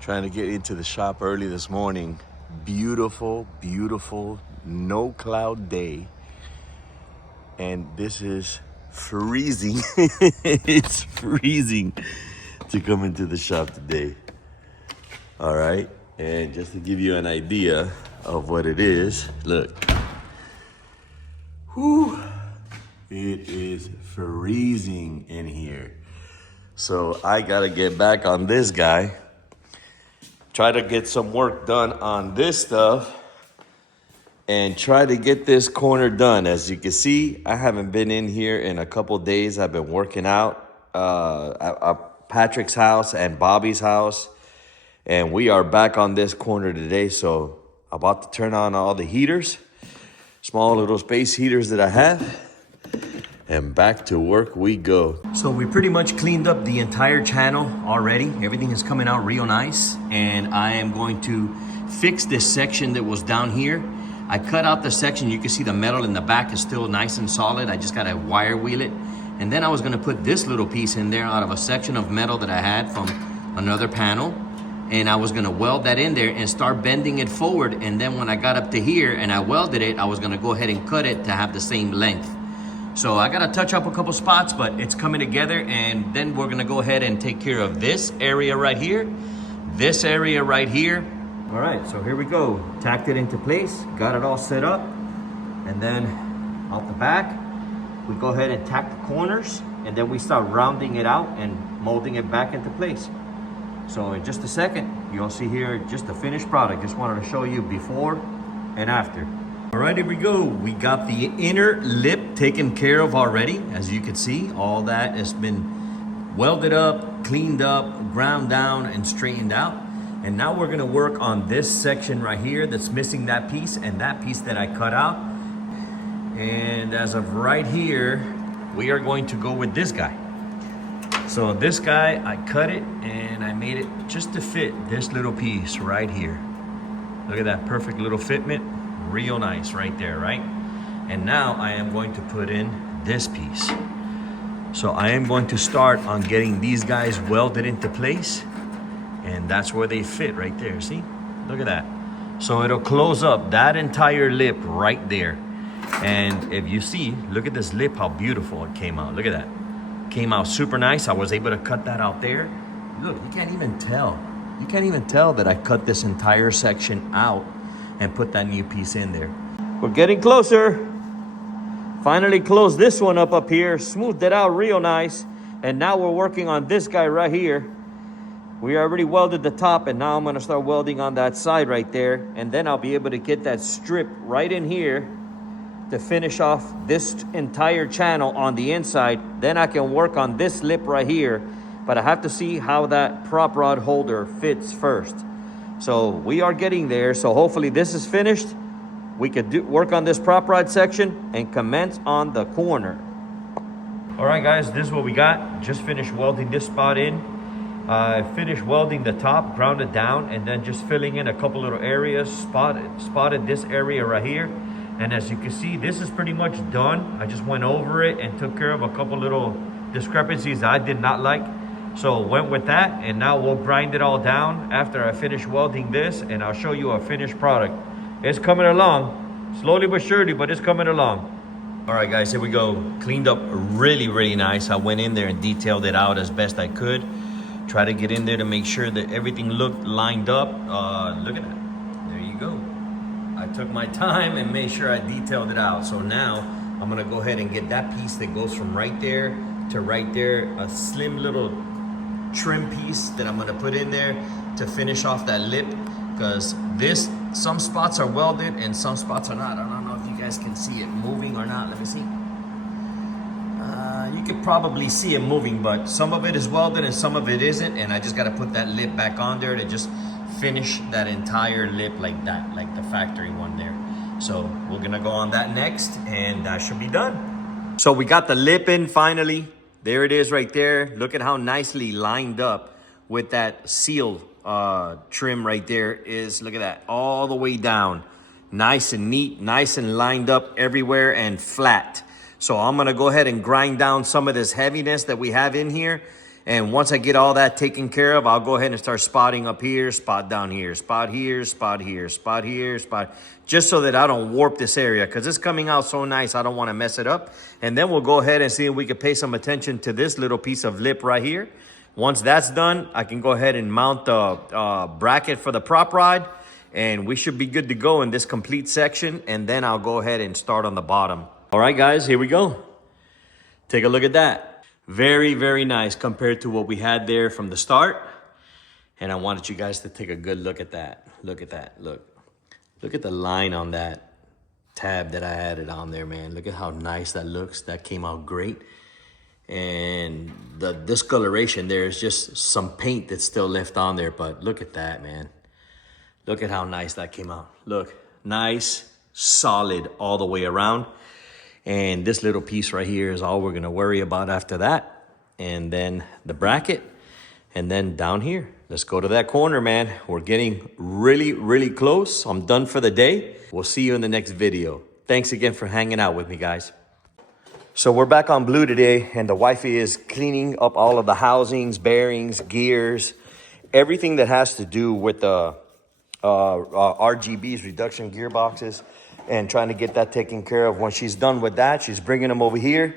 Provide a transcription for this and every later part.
Trying to get into the shop early this morning. Beautiful, beautiful, no cloud day. And this is freezing. It's freezing to come into the shop today. All right, and just to give you an idea of what it is, look. Whew, it is freezing in here. So I gotta get back on this guy. Try to get some work done on this stuff and try to get this corner done. As you can see, I haven't been in here in a couple days. I've been working out at Patrick's house and Bobby's house. And we are back on this corner today. So I'm about to turn on all the heaters, small little space heaters that I have. And back to work we go. So we pretty much cleaned up the entire channel already. Everything is coming out real nice. And I am going to fix this section that was down here. I cut out the section. You can see the metal in the back is still nice and solid. I just gotta wire wheel it. And then I was gonna put this little piece in there out of a section of metal that I had from another panel. And I was gonna weld that in there and start bending it forward. And then when I got up to here and I welded it, I was gonna go ahead and cut it to have the same length. So I gotta touch up a couple spots, but it's coming together, and then we're gonna go ahead and take care of this area right here, this area right here. All right, so here we go. Tacked it into place, got it all set up, and then out the back, we go ahead and tack the corners, and then we start rounding it out and molding it back into place. So in just a second, you'll see here just the finished product. Just wanted to show you before and after. All right, here we go. We got the inner lip taken care of already. As you can see, all that has been welded up, cleaned up, ground down, and straightened out. And now we're gonna work on this section right here that's missing that piece and that piece that I cut out. And as of right here, we are going to go with this guy. So this guy, I cut it and I made it just to fit this little piece right here. Look at that perfect little fitment. Real nice right there, right? And now I am going to put in this piece. So I am going to start on getting these guys welded into place, and that's where they fit right there. See, look at that. So it'll close up that entire lip right there. And if you see, look at this lip, how beautiful it came out. Look at that. Came out super nice. I was able to cut that out there. Look, you can't even tell. You can't even tell that I cut this entire section out and put that new piece in there. We're getting closer. Finally closed this one up here, smoothed it out real nice. And now we're working on this guy right here. We already welded the top, and now I'm gonna start welding on that side right there. And then I'll be able to get that strip right in here to finish off this entire channel on the inside. Then I can work on this lip right here, but I have to see how that prop rod holder fits first. So we are getting there. So hopefully this is finished. We could work on this prop rod section and commence on the corner. All right, guys, this is what we got. Just finished welding this spot in. Finished welding the top, ground it down, and then just filling in a couple little areas. Spotted this area right here. And as you can see, this is pretty much done. I just went over it and took care of a couple little discrepancies that I did not like. So went with that, and now we'll grind it all down after I finish welding this, and I'll show you a finished product. It's coming along, slowly but surely, but it's coming along. All right, guys, here we go. Cleaned up really, really nice. I went in there and detailed it out as best I could. Try to get in there to make sure that everything looked lined up. Look at that, there you go. I took my time and made sure I detailed it out. So now I'm gonna go ahead and get that piece that goes from right there to right there, a slim little trim piece that I'm gonna put in there to finish off that lip, because some spots are welded and some spots are not. I don't know if you guys can see it moving or not. Let me see. You could probably see it moving, but some of it is welded and some of it isn't, and I just gotta put that lip back on there to just finish that entire lip like that, like the factory one there. So we're gonna go on that next, and that should be done. So we got the lip in finally. There it is right there. Look at how nicely lined up with that seal trim right there is. Look at that, all the way down. Nice and neat, nice and lined up everywhere and flat. So I'm gonna go ahead and grind down some of this heaviness that we have in here And once I get all that taken care of, I'll go ahead and start spotting up here, spot down here, spot here, spot here, spot here, spot, just so that I don't warp this area, because it's coming out so nice, I don't want to mess it up. And then we'll go ahead and see if we can pay some attention to this little piece of lip right here. Once that's done, I can go ahead and mount the bracket for the prop rod, and we should be good to go in this complete section. And then I'll go ahead and start on the bottom. All right, guys, here we go. Take a look at that. Very, very nice compared to what we had there from the start. And I wanted you guys to take a good look at that. Look at that, look. Look at the line on that tab that I added on there, man. Look at how nice that looks. That came out great. And the discoloration there is just some paint that's still left on there, but look at that, man. Look at how nice that came out. Look, nice, solid all the way around. And this little piece right here is all we're gonna worry about after that. And then the bracket, and then down here. Let's go to that corner, man. We're getting really, really close. I'm done for the day. We'll see you in the next video. Thanks again for hanging out with me, guys. So we're back on blue today, and the wifey is cleaning up all of the housings, bearings, gears, everything that has to do with the RGBs, reduction gearboxes, and trying to get that taken care of. When she's done with that, she's bringing them over here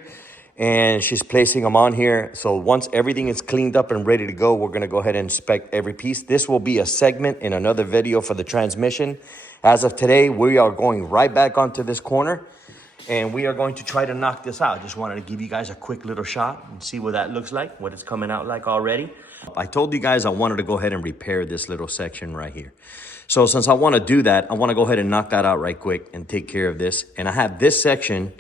and she's placing them on here. So once everything is cleaned up and ready to go, we're gonna go ahead and inspect every piece. This will be a segment in another video for the transmission. As of today, we are going right back onto this corner, and we are going to try to knock this out. Just wanted to give you guys a quick little shot and see what that looks like, what it's coming out like already. I told you guys I wanted to go ahead and repair this little section right here. So since I want to do that, I want to go ahead and knock that out right quick and take care of this. And I have this section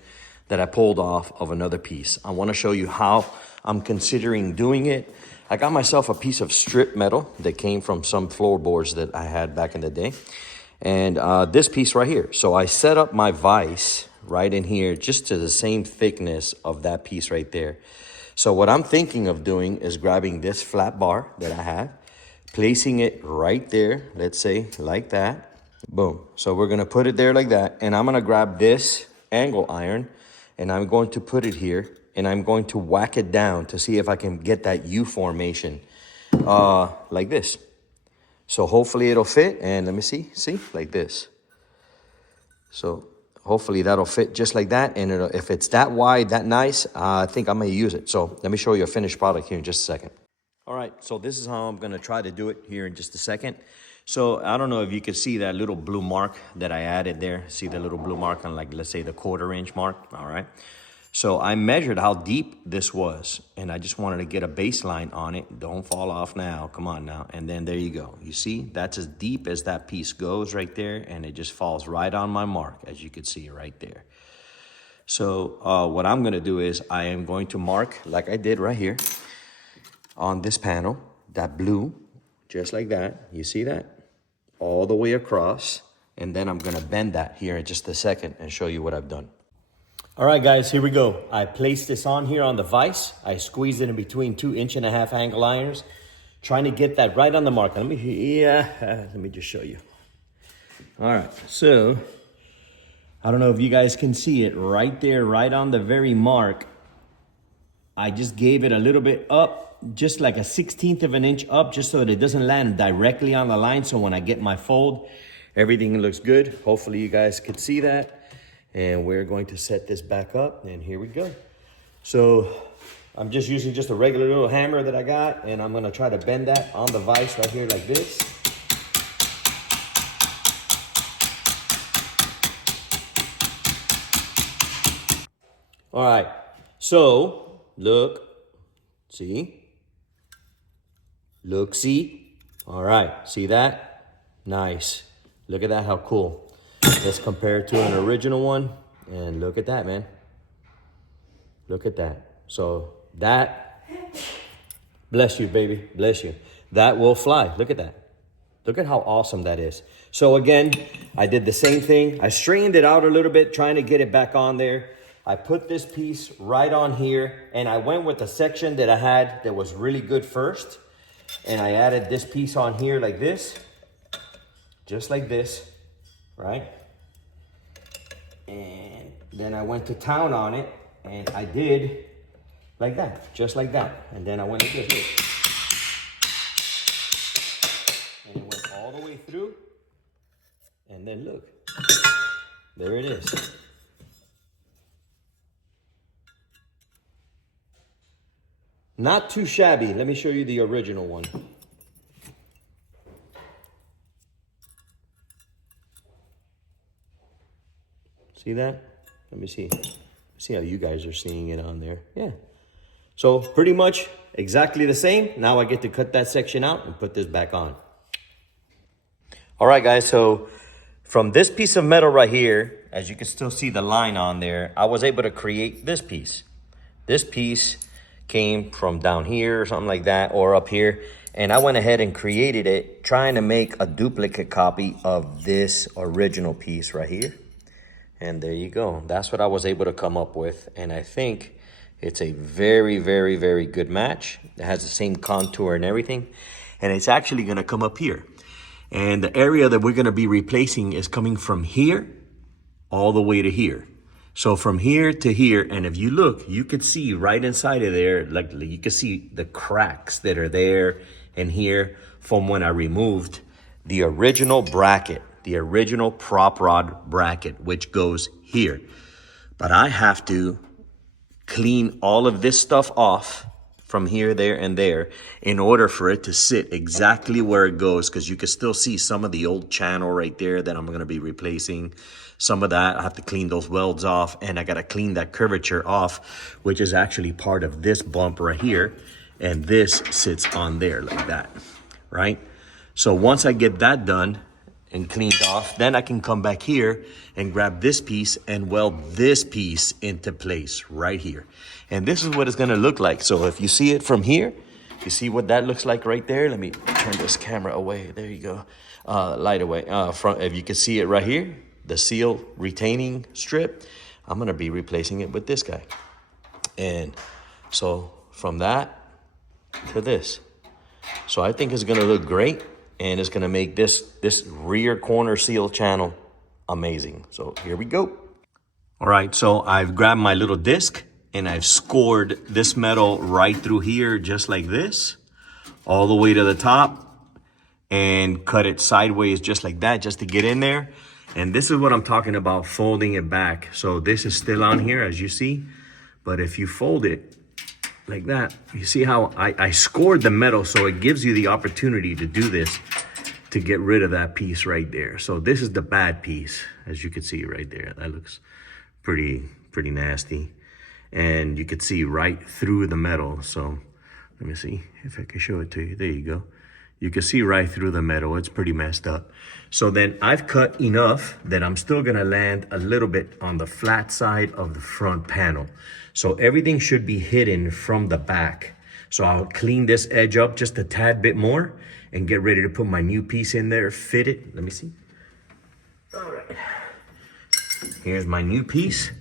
that I pulled off of another piece. I want to show you how I'm considering doing it. I got myself a piece of strip metal that came from some floorboards that I had back in the day. And this piece right here. So I set up my vise right in here just to the same thickness of that piece right there. So what I'm thinking of doing is grabbing this flat bar that I have, placing it right there, let's say like that, boom. So we're gonna put it there like that, and I'm gonna grab this angle iron, and I'm going to put it here, and I'm going to whack it down to see if I can get that U formation, like this. So hopefully it'll fit, and let me see, like this. So hopefully that'll fit just like that, and if it's that wide, that nice, I think I may use it. So let me show you a finished product here in just a second. All right, so this is how I'm gonna try to do it here in just a second. So I don't know if you can see that little blue mark that I added there. See the little blue mark on, like, let's say the 1/4 inch mark, all right? So I measured how deep this was, and I just wanted to get a baseline on it. Don't fall off now, come on now. And then there you go. You see, that's as deep as that piece goes right there, and it just falls right on my mark, as you can see right there. So what I'm gonna do is I am going to mark, like I did right here, on this panel, that blue, just like that. You see that? All the way across. And then I'm gonna bend that here in just a second and show you what I've done. All right, guys, here we go. I placed this on here on the vise. I squeezed it in between 2.5 inch angle irons, trying to get that right on the mark. Let me just show you. All right, so I don't know if you guys can see it right there, right on the very mark. I just gave it a little bit up, just like a 1/16 of an inch up, just so that it doesn't land directly on the line. So when I get my fold, everything looks good. Hopefully you guys could see that. And we're going to set this back up, and here we go. So I'm just using just a regular little hammer that I got, and I'm gonna try to bend that on the vise right here like this. All right, so look, see? Look, see? All right, see that? Nice. Look at that, how cool. Let's compare it to an original one, and look at that, man. Look at that. So that, bless you, baby, bless you. That will fly, look at that. Look at how awesome that is. So again, I did the same thing. I strained it out a little bit, trying to get it back on there. I put this piece right on here, and I went with the section that I had that was really good first. And I added this piece on here like this, just like this, right? And then I went to town on it, and I did like that, just like that. And then I went like this, look. And it went all the way through. And then look, there it is. Not too shabby. Let me show you the original one. See that? Let me see. See how you guys are seeing it on there. Yeah. So pretty much exactly the same. Now I get to cut that section out and put this back on. All right, guys. So from this piece of metal right here, as you can still see the line on there, I was able to create this piece. This piece came from down here or something like that, or up here. And I went ahead and created it, trying to make a duplicate copy of this original piece right here. And there you go. That's what I was able to come up with. And I think it's a very, very, very good match. It has the same contour and everything. And it's actually gonna come up here. And the area that we're gonna be replacing is coming from here all the way to here. So from here to here, and if you look, you could see right inside of there, like you can see the cracks that are there and here from when I removed the original bracket, the original prop rod bracket, which goes here. But I have to clean all of this stuff off from here, there, and there in order for it to sit exactly where it goes, because you can still see some of the old channel right there that I'm going to be replacing. Some of that, I have to clean those welds off, and I got to clean that curvature off, which is actually part of this bump right here, and this sits on there like that, right? So once I get that done and cleaned off, then I can come back here and grab this piece and weld this piece into place right here. And this is what it's gonna look like. So if you see it from here, you see what that looks like right there. Let me turn this camera away. There you go. Light away. If you can see it right here, the seal retaining strip, I'm gonna be replacing it with this guy. And so from that to this. So I think it's gonna look great. And it's gonna make this rear corner seal channel amazing. So here we go. All right, so I've grabbed my little disc and I've scored this metal right through here, just like this, all the way to the top, and cut it sideways just like that, just to get in there. And this is what I'm talking about, folding it back. So this is still on here, as you see, but if you fold it like that, you see how I scored the metal, so it gives you the opportunity to do this, to get rid of that piece right there. So this is the bad piece, as you can see right there. That looks pretty nasty. And you could see right through the metal. So let me see if I can show it to you. There you go. You can see right through the metal. It's pretty messed up. So then I've cut enough that I'm still gonna land a little bit on the flat side of the front panel. So everything should be hidden from the back. So I'll clean this edge up just a tad bit more and get ready to put my new piece in there, fit it. Let me see. All right. Here's my new piece.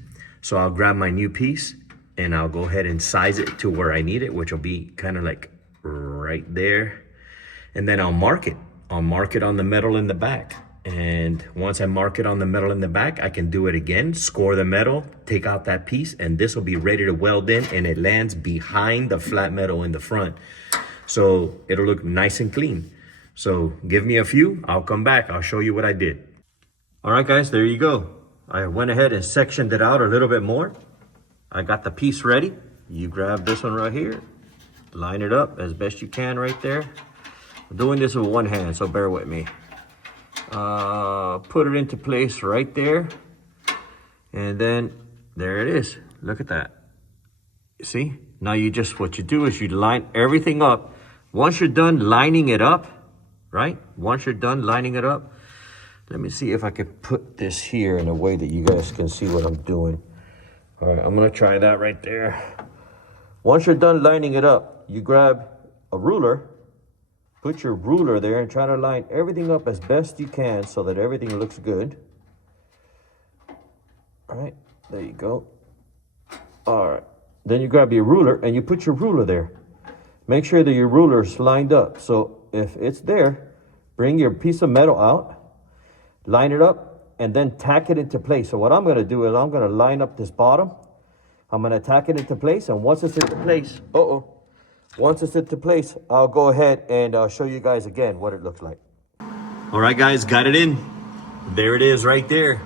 So I'll grab my new piece and I'll go ahead and size it to where I need it, which will be kind of like right there. And then I'll mark it. I'll mark it on the metal in the back. And once I mark it on the metal in the back, I can do it again, score the metal, take out that piece, and this will be ready to weld in, and it lands behind the flat metal in the front. So it'll look nice and clean. So give me a few, I'll come back, I'll show you what I did. All right, guys, there you go. I went ahead and sectioned it out a little bit more. I got the piece ready. You grab this one right here, line it up as best you can right there. I'm doing this with one hand, so bear with me. Put it into place right there. And then there it is. Look at that. You see? Now what you do is you line everything up. Once you're done lining it up, right? Once you're done lining it up, let me see if I can put this here in a way that you guys can see what I'm doing. All right, I'm gonna try that right there. Once you're done lining it up, you grab a ruler, put your ruler there and try to line everything up as best you can so that everything looks good. All right, there you go. All right, then you grab your ruler and you put your ruler there. Make sure that your ruler's lined up. So if it's there, bring your piece of metal out, line it up, and then tack it into place. So what I'm gonna do is I'm gonna line up this bottom. I'm gonna tack it into place, and once it's into place, once it's into place, I'll go ahead and show you guys again what it looks like. All right, guys, got it in. There it is right there.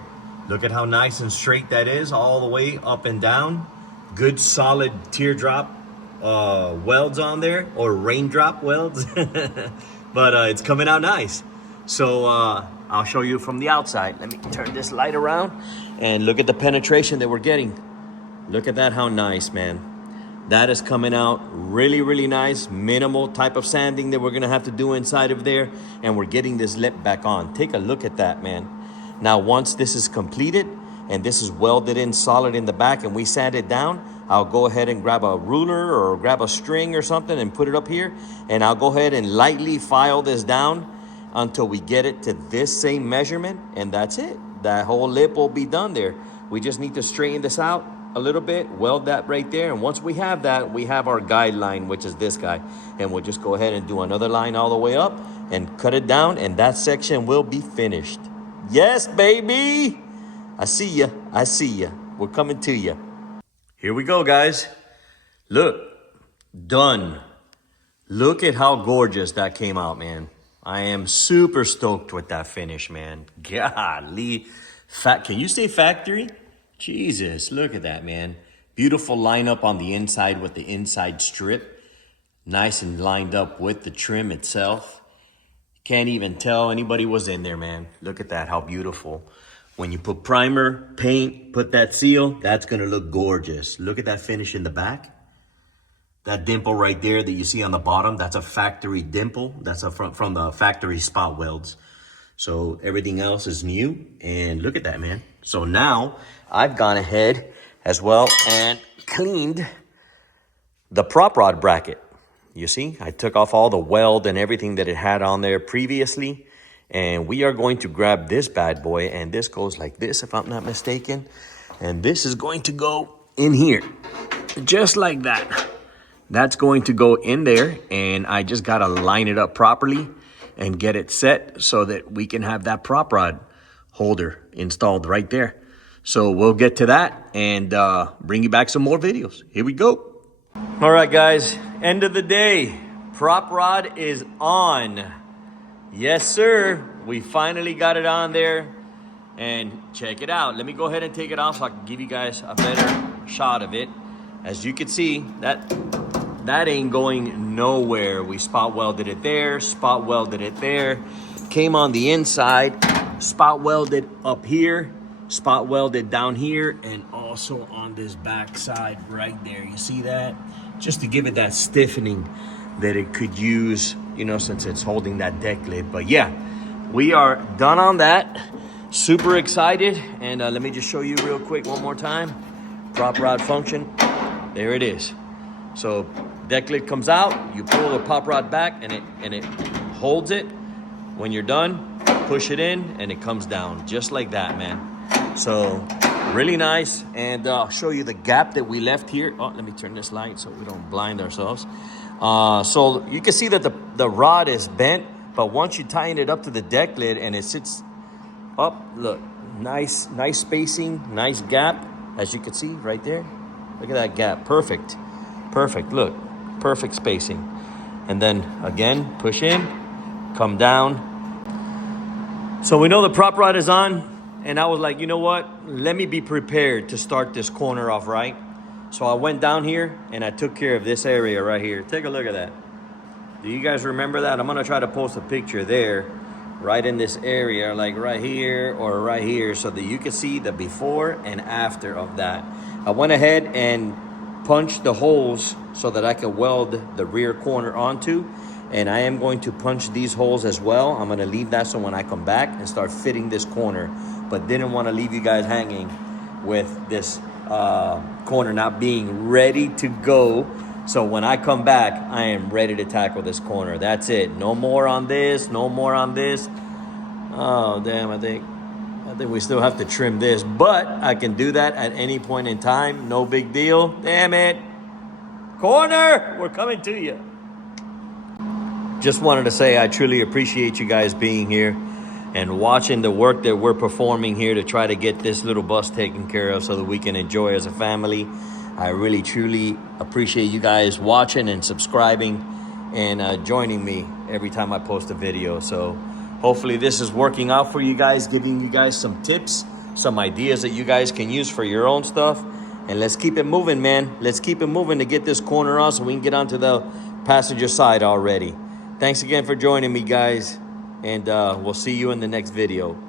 Look at how nice and straight that is, all the way up and down. Good solid teardrop welds on there, or raindrop welds. But it's coming out nice. So I'll show you from the outside. Let me turn this light around and look at the penetration that we're getting. Look at that, how nice, man. That is coming out really, really nice. Minimal type of sanding that we're gonna have to do inside of there. And we're getting this lip back on. Take a look at that, man. Now, once this is completed and this is welded in solid in the back and we sand it down, I'll go ahead and grab a ruler or grab a string or something and put it up here. And I'll go ahead and lightly file this down until we get it to this same measurement. And that's it. That whole lip will be done there. We just need to straighten this out a little bit, weld that right there. And once we have that, we have our guideline, which is this guy. And we'll just go ahead and do another line all the way up and cut it down. And that section will be finished. Yes, baby. I see ya. I see ya. We're coming to ya. Here we go, guys. Look, done. Look at how gorgeous that came out, man. I am super stoked with that finish, man. Golly. Can you say factory? Jesus, look at that, man. Beautiful lineup on the inside with the inside strip. Nice and lined up with the trim itself. Can't even tell anybody was in there, man. Look at that, how beautiful. When you put primer, paint, put that seal, that's gonna look gorgeous. Look at that finish in the back. That dimple right there that you see on the bottom, that's a factory dimple. That's from the factory spot welds. So everything else is new, and look at that, man. So now I've gone ahead as well and cleaned the prop rod bracket. You see, I took off all the weld and everything that it had on there previously. And we are going to grab this bad boy, and this goes like this, if I'm not mistaken. And this is going to go in here, just like that. That's going to go in there, and I just got to line it up properly and get it set so that we can have that prop rod holder installed right there. So we'll get to that and bring you back some more videos. Here we go. All right, guys, end of the day. Prop rod is on. Yes, sir. We finally got it on there. And check it out. Let me go ahead and take it off so I can give you guys a better shot of it. As you can see, that ain't going nowhere. We spot welded it there, spot welded it there. Came on the inside, spot welded up here, spot welded down here, and also on this back side right there. You see that? Just to give it that stiffening that it could use, you know, since it's holding that deck lid. But yeah, we are done on that. Super excited. And let me just show you real quick one more time. Prop rod function. There it is. So deck lid comes out, you pull the prop rod back, and it holds it. When you're done, push it in, and it comes down just like that, man. So really nice. And I'll show you the gap that we left here. Oh, let me turn this light so we don't blind ourselves. So you can see that the rod is bent, but once you tighten it up to the deck lid and it sits up, look, nice spacing, nice gap, as you can see right there. Look at that gap, perfect, look, perfect spacing. And then again, push in, come down. So we know the prop rod is on, and I was like, you know what? Let me be prepared to start this corner off right. So I went down here and I took care of this area right here. Take a look at that. Do you guys remember that? I'm gonna try to post a picture there, right in this area, like right here or right here, so that you can see the before and after of that. I went ahead and punched the holes so that I could weld the rear corner onto. And I am going to punch these holes as well. I'm gonna leave that so when I come back and start fitting this corner, but didn't wanna leave you guys hanging with this corner not being ready to go. So when I come back, I am ready to tackle this corner. That's it. No more on this, no more on this. Oh, damn, I think we still have to trim this, but I can do that at any point in time. No big deal. Damn it. Corner, we're coming to you. Just wanted to say I truly appreciate you guys being here and watching the work that we're performing here to try to get this little bus taken care of so that we can enjoy as a family. I really, truly appreciate you guys watching and subscribing and joining me every time I post a video. So hopefully this is working out for you guys, giving you guys some tips, some ideas that you guys can use for your own stuff. And let's keep it moving, man. Let's keep it moving to get this corner off so we can get onto the passenger side already. Thanks again for joining me, guys. And we'll see you in the next video.